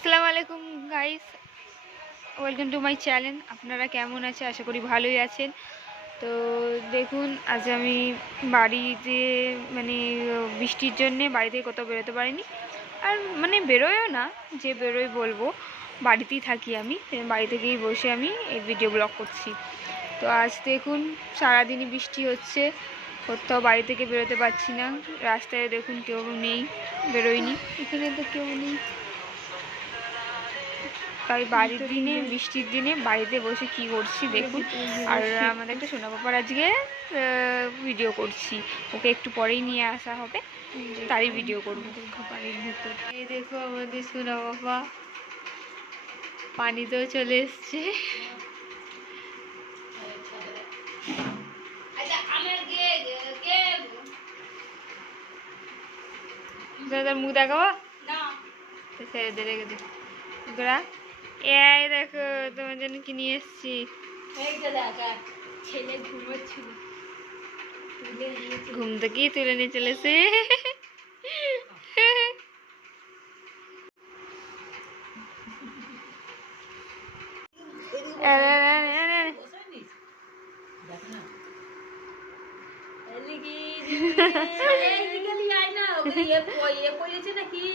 আসসালামু আলাইকুম guys, welcome to my channel. আপনারা কেমন আছেন? আশা করি ভালোই আছেন। তো দেখুন, আজ আমি বাড়িতে বৃষ্টির জন্যে বাড়ি থেকে কোথাও বেরোতে পারিনি। আর বেরোয়ও না, যে বেরোই বলবো, বাড়িতেই থাকি আমি। বাড়ি থেকেই বসে আমি এই ভিডিও ব্লগ করছি। তো আজ দেখুন সারাদিনই বৃষ্টি হচ্ছে, কোথাও বাড়ি থেকে বেরোতে পারছি না। রাস্তায় দেখুন কেউ নেই, বেরোয়নি, এখানে তো কেউ নেই। তাই বাড়ির দিনে, বৃষ্টির দিনে বাড়িতে বসে কি করছি দেখুন। আর আমাদের একটা সোনা বাবার আজকে ভিডিও করছি, ওকে একটু পরেই নিয়ে আসা হবে, তারই ভিডিও করবো। বাড়ির ভিতর এই দেখো আমাদের সোনা বাবা পানিতেও চলে এসছে। তার মুখ দেখাবো না, ছেড়ে দে, রেখে দে। এই দেখো তোমার জন্য কি নিয়ে এসছি। ছেলে ঘুমোচ্ছিল, ঘুম থেকেই তুলে নিয়ে চলেছে। নাকি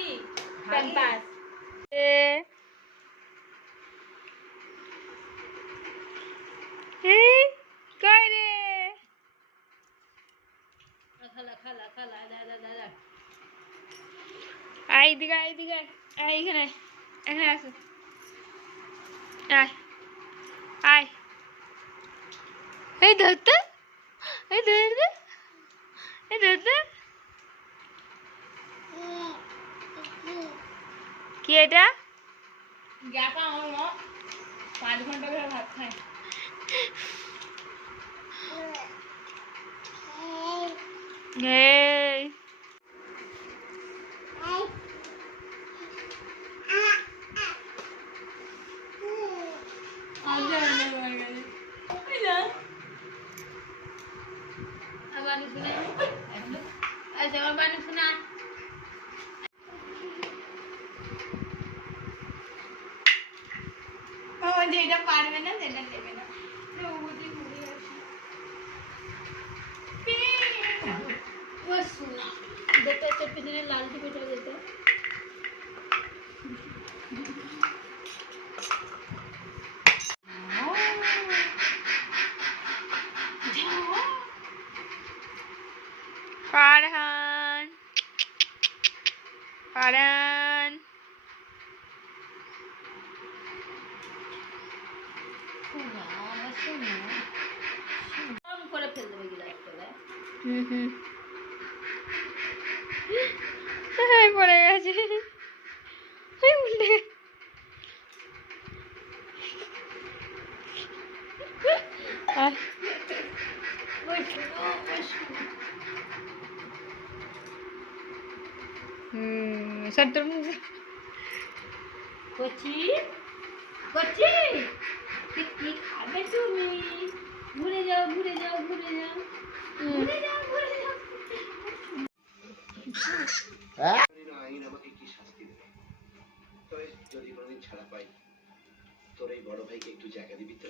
এইদিকে এইদিকে এইখানে, এখানে আসো, আয় আয়, এই ধরতে, এই ধরতে, এই ধরতে। কি এটা? 5 ঘন্টা ধরে ভাত খায়। এই যেটা পারবে না সেটা নেবে না। লাল টিপেটা যেত ফারহান, ফারহান করে ফেল দেবে গিলাসটা। পড়ে গেছে, উল্টে সত্তর কচি কচি কি খাবে তুমি? ঘুরে যাও ঘুরে যাও ঘুরে যাও ঘুরে যাও ঘুরে যাও। আইন আমাকে কি শাস্তি দেবে? তবে যদি কোনোদিন ছাড়া পাই, তোর এই বড় ভাইকে একটু জায়গা দিবি তো?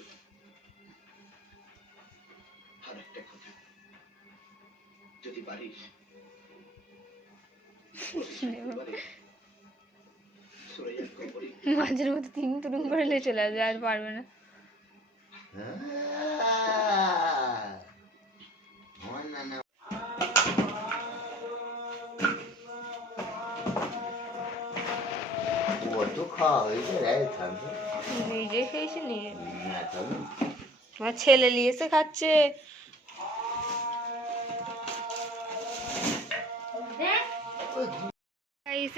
আর একটা কথা, যদি পারিস মাঝের মধ্যে তিন তুরুম করে চলে আসবে, আর পারবে না। নিজে খেয়েছে নিয়ে, তোমার ছেলে নিয়ে এসে খাচ্ছে।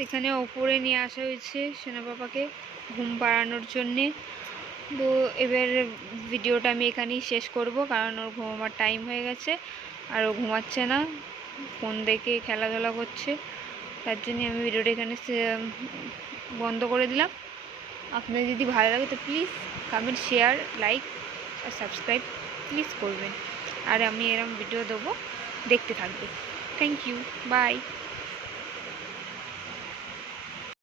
এখানে ওপরে নিয়ে আসা হয়েছে সোনা বাবাকে ঘুম পাড়ানোর জন্যে। তো এবার ভিডিওটা আমি এখানেই শেষ করব, কারণ ওর ঘুমাবার টাইম হয়ে গেছে আর ও ঘুমাচ্ছে না, ফোন দেখে খেলাধুলা করছে। তার জন্য আমি ভিডিওটা এখানে বন্ধ করে দিলাম। আপনাদের যদি ভালো লাগে তো প্লিজ কমেন্ট, শেয়ার, লাইক আর সাবস্ক্রাইব প্লিজ করবেন। আর আমি এরকম ভিডিও দেবো, দেখতে থাকবে। Thank you, by.